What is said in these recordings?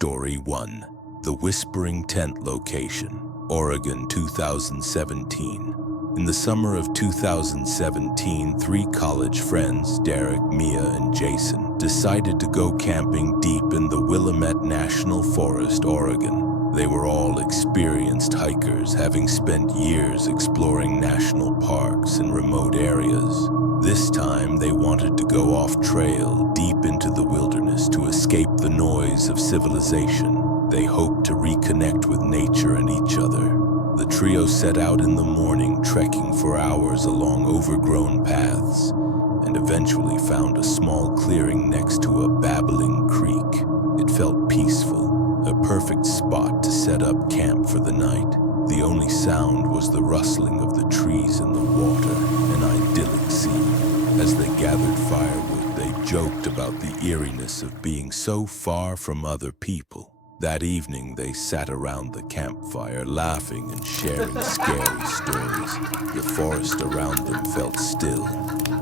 Story 1. The Whispering Tent Location, Oregon, 2017. In the summer of 2017, three college friends, Derek, Mia, and Jason, decided to go camping deep in the Willamette National Forest, Oregon. They were all experienced hikers, having spent years exploring national parks and remote areas. This time, they wanted to go off-trail, deep into the wilderness to escape the noise of civilization. They hoped to reconnect with nature and each other. The trio set out in the morning, trekking for hours along overgrown paths, and eventually found a small clearing next to a babbling creek. It felt peaceful, a perfect spot to set up camp for the night. The only sound was the rustling of the trees in the water, an idyllic scene. As they gathered firewood, they joked about the eeriness of being so far from other people. That evening, they sat around the campfire, laughing and sharing scary stories. The forest around them felt still,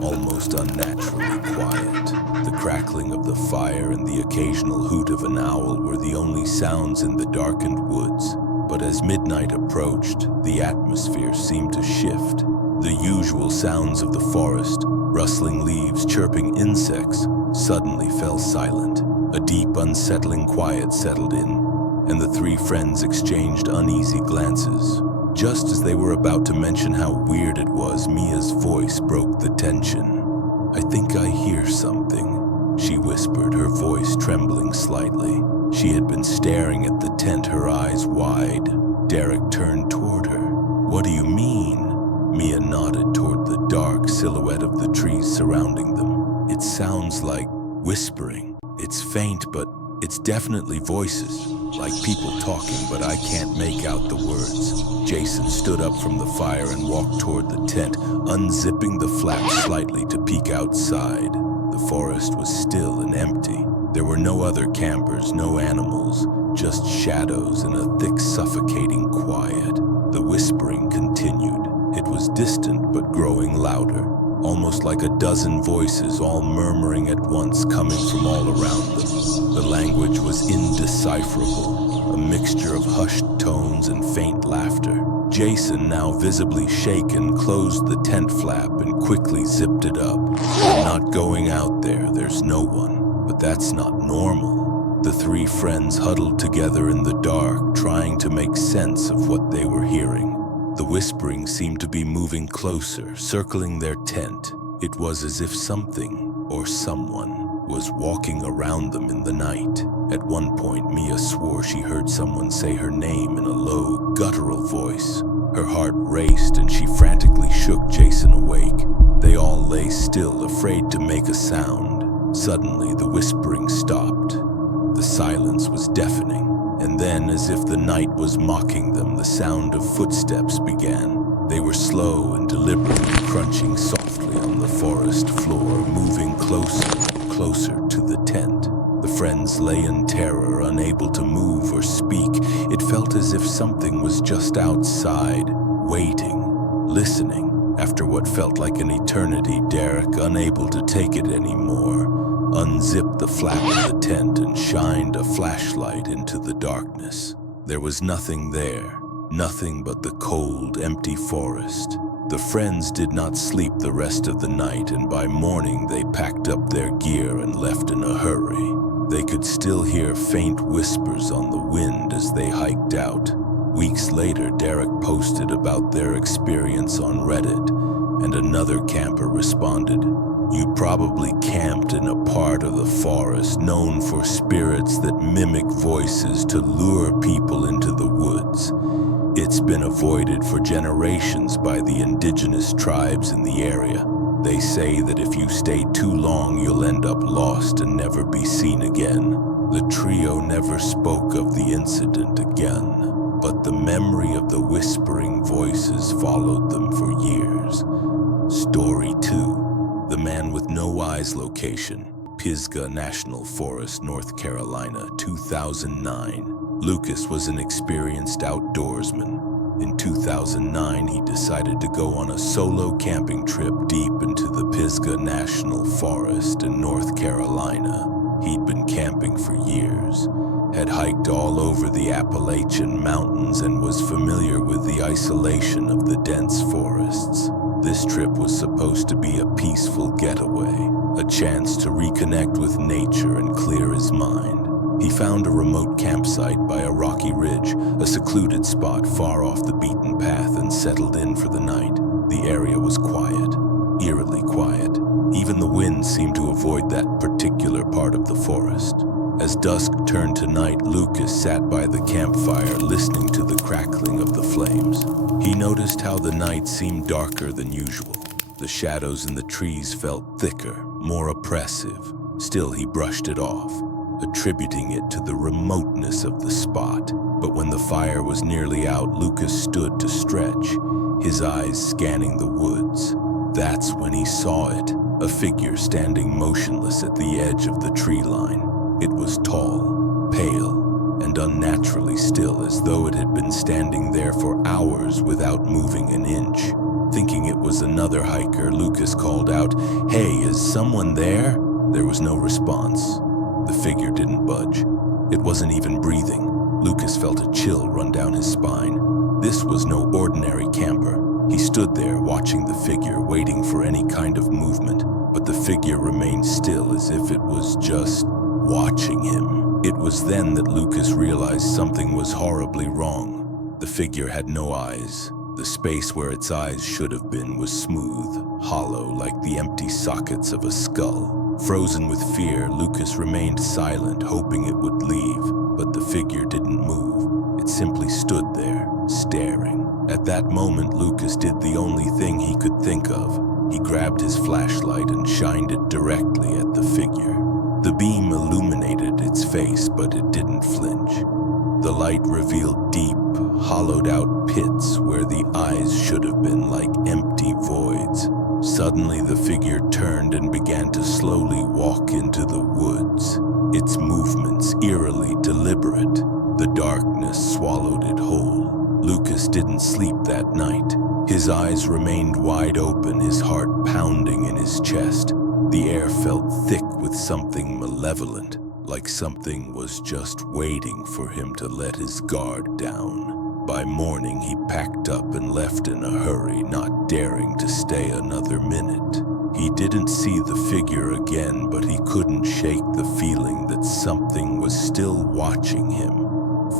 almost unnaturally quiet. The crackling of the fire and the occasional hoot of an owl were the only sounds in the darkened woods. But as midnight approached, the atmosphere seemed to shift. The usual sounds of the forest, rustling leaves, chirping insects, suddenly fell silent. A deep, unsettling quiet settled in, and the three friends exchanged uneasy glances. Just as they were about to mention how weird it was, Mia's voice broke the tension. "I think I hear something," she whispered, her voice trembling slightly. She had been staring at the tent, her eyes wide. Derek turned toward her. "What do you mean?" Mia nodded toward the dark silhouette of the trees surrounding them. "It sounds like whispering. It's faint, but it's definitely voices, like people talking, but I can't make out the words." Jason stood up from the fire and walked toward the tent, unzipping the flap slightly to peek outside. The forest was still and empty. There were no other campers, no animals, just shadows and a thick, suffocating quiet. The whispering continued. It was distant but growing louder, almost like a dozen voices all murmuring at once, coming from all around them. The language was indecipherable, a mixture of hushed tones and faint laughter. Jason, now visibly shaken, closed the tent flap and quickly zipped it up. "I'm not going out there, there's no one." But that's not normal. The three friends huddled together in the dark, trying to make sense of what they were hearing. The whispering seemed to be moving closer, circling their tent. It was as if something or someone was walking around them in the night. At one point, Mia swore she heard someone say her name in a low, guttural voice. Her heart raced and she frantically shook Jason awake. They all lay still, afraid to make a sound. Suddenly, the whispering stopped. The silence was deafening, and then, as if the night was mocking them, the sound of footsteps began. They were slow and deliberate, crunching softly on the forest floor, moving closer to the tent. The friends lay in terror, unable to move or speak. It felt as if something was just outside, waiting, listening. After what felt like an eternity, Derek, unable to take it anymore, unzipped the flap of the tent and shined a flashlight into the darkness. There was nothing there, nothing but the cold, empty forest. The friends did not sleep the rest of the night, and by morning they packed up their gear and left in a hurry. They could still hear faint whispers on the wind as they hiked out. Weeks later, Derek posted about their experience on Reddit, and another camper responded, "You probably camped in a part of the forest known for spirits that mimic voices to lure people into the woods. It's been avoided for generations by the indigenous tribes in the area. They say that if you stay too long, you'll end up lost and never be seen again." The trio never spoke of the incident again, but the memory of the whispering voices followed them for years. Story 2. The Man with No Eyes Location, Pisgah National Forest, North Carolina, 2009. Lucas was an experienced outdoorsman. In 2009, he decided to go on a solo camping trip deep into the Pisgah National Forest in North Carolina. He'd been camping for years, had hiked all over the Appalachian Mountains and was familiar with the isolation of the dense forests. This trip was supposed to be a peaceful getaway, a chance to reconnect with nature and clear his mind. He found a remote campsite by a rocky ridge, a secluded spot far off the beaten path, and settled in for the night. The area was quiet, eerily quiet. Even the wind seemed to avoid that particular part of the forest. As dusk turned to night, Lucas sat by the campfire listening to the crackling of the flames. He noticed how the night seemed darker than usual. The shadows in the trees felt thicker, more oppressive. Still, he brushed it off, attributing it to the remoteness of the spot. But when the fire was nearly out, Lucas stood to stretch, his eyes scanning the woods. That's when he saw it, a figure standing motionless at the edge of the tree line. It was tall, pale, and unnaturally still, as though it had been standing there for hours without moving an inch. Thinking it was another hiker, Lucas called out, "Hey, is someone there?" There was no response. The figure didn't budge. It wasn't even breathing. Lucas felt a chill run down his spine. This was no ordinary camper. He stood there watching the figure, waiting for any kind of movement, but the figure remained still, as if it was just watching him. It was then that Lucas realized something was horribly wrong. The figure had no eyes. The space where its eyes should have been was smooth, hollow, like the empty sockets of a skull. Frozen with fear, Lucas remained silent, hoping it would leave, but the figure didn't move. It simply stood there, staring. At that moment, Lucas did the only thing he could think of. He grabbed his flashlight and shined it directly at the figure. The beam illuminated its face, but it didn't flinch. The light revealed deep, hollowed-out pits where the eyes should have been, like empty voids. Suddenly, the figure turned and began to slowly walk into the woods, its movements eerily deliberate. The darkness swallowed it whole. Lucas didn't sleep that night. His eyes remained wide open, his heart pounding in his chest. The air felt thick with something malevolent, like something was just waiting for him to let his guard down. By morning, he packed up and left in a hurry, not daring to stay another minute. He didn't see the figure again, but he couldn't shake the feeling that something was still watching him,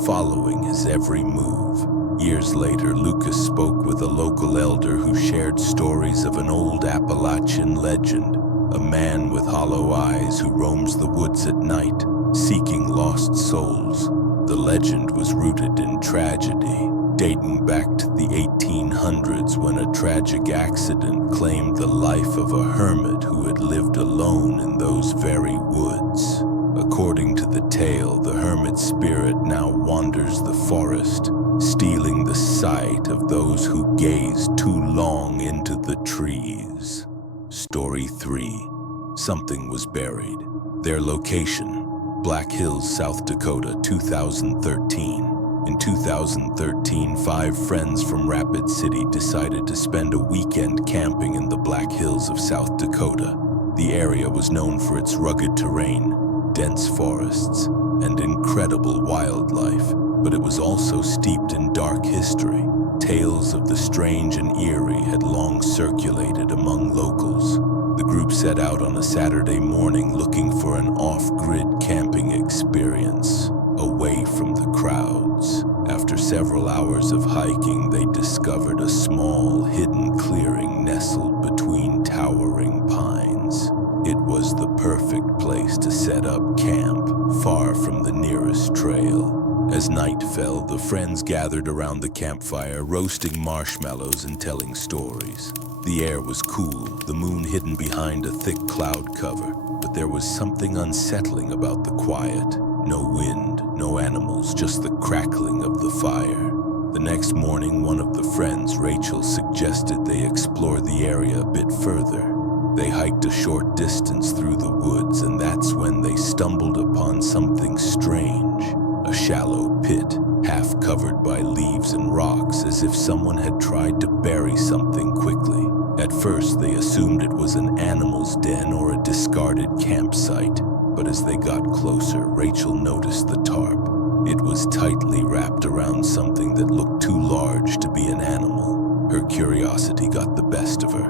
following his every move. Years later, Lucas spoke with a local elder who shared stories of an old Appalachian legend, a man with hollow eyes who roams the woods at night, seeking lost souls. The legend was rooted in tragedy, dating back to the 1800s when a tragic accident claimed the life of a hermit who had lived alone in those very woods. According to the tale, the hermit's spirit now wanders the forest, stealing the sight of those who gaze too long into the trees. Story 3. Something was buried. Their location: Black Hills, South Dakota, 2013. In 2013, 5 friends from Rapid City decided to spend a weekend camping in the Black Hills of South Dakota. The area was known for its rugged terrain, dense forests, and incredible wildlife, but it was also steeped in dark history. Tales of the strange and eerie had long circulated among locals. The group set out on a Saturday morning looking for an off-grid camping experience, away from the crowds. After several hours of hiking, they discovered a small, hidden clearing nestled between towering pines. It was the perfect place to set up camp, far from the nearest trail. As night fell, the friends gathered around the campfire, roasting marshmallows and telling stories. The air was cool, the moon hidden behind a thick cloud cover, but there was something unsettling about the quiet. No wind, no animals, just the crackling of the fire. The next morning, one of the friends, Rachel, suggested they explore the area a bit further. They hiked a short distance through the woods, and that's when they stumbled upon something strange. A shallow pit, half covered by leaves and rocks, as if someone had tried to bury something quickly. At first, they assumed it was an animal's den or a discarded campsite. But as they got closer, Rachel noticed the tarp. It was tightly wrapped around something that looked too large to be an animal. Her curiosity got the best of her,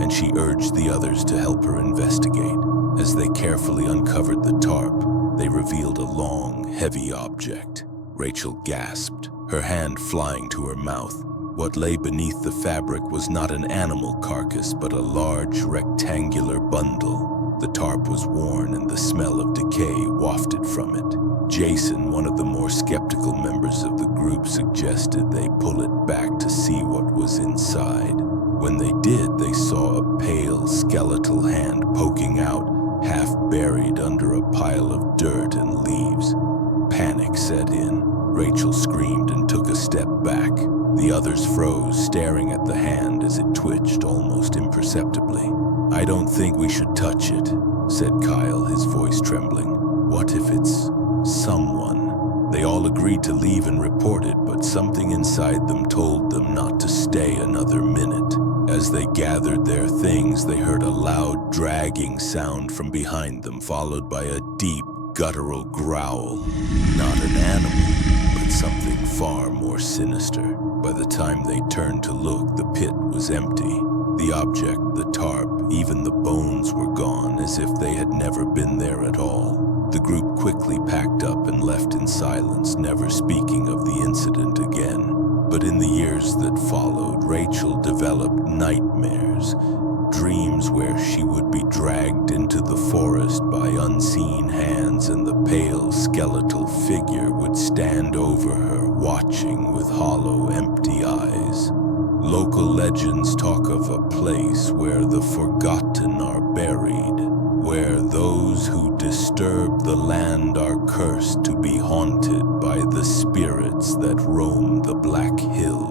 and she urged the others to help her investigate. As they carefully uncovered the tarp, they revealed a long, heavy object. Rachel gasped, her hand flying to her mouth. What lay beneath the fabric was not an animal carcass, but a large, rectangular bundle. The tarp was worn, and the smell of decay wafted from it. Jason, one of the more skeptical members of the group, suggested they pull it back to see what was inside. When they did, they saw a pale, skeletal hand poking out, half buried under a pile of dirt and leaves. Panic set in. Rachel screamed and took a step back. The others froze, staring at the hand as it twitched almost imperceptibly. "I don't think we should touch it," said Kyle, his voice trembling. "What if it's someone?" They all agreed to leave and report it, but something inside them told them not to stay another minute. As they gathered their things, they heard a loud, dragging sound from behind them, followed by a deep, guttural growl. Not an animal, but something far more sinister. By the time they turned to look, the pit was empty. The object, the tarp, even the bones were gone, as if they had never been there at all. The group quickly packed up and left in silence, never speaking of the incident again. But in the years that followed, Rachel developed nightmares, dreams where she would be dragged into the forest by unseen hands, and the pale skeletal figure would stand over her, watching with hollow, empty eyes. Local legends talk of a place where the forgotten are buried, where those who disturb the land are cursed to be haunted by the spirits that roam the Black Hills.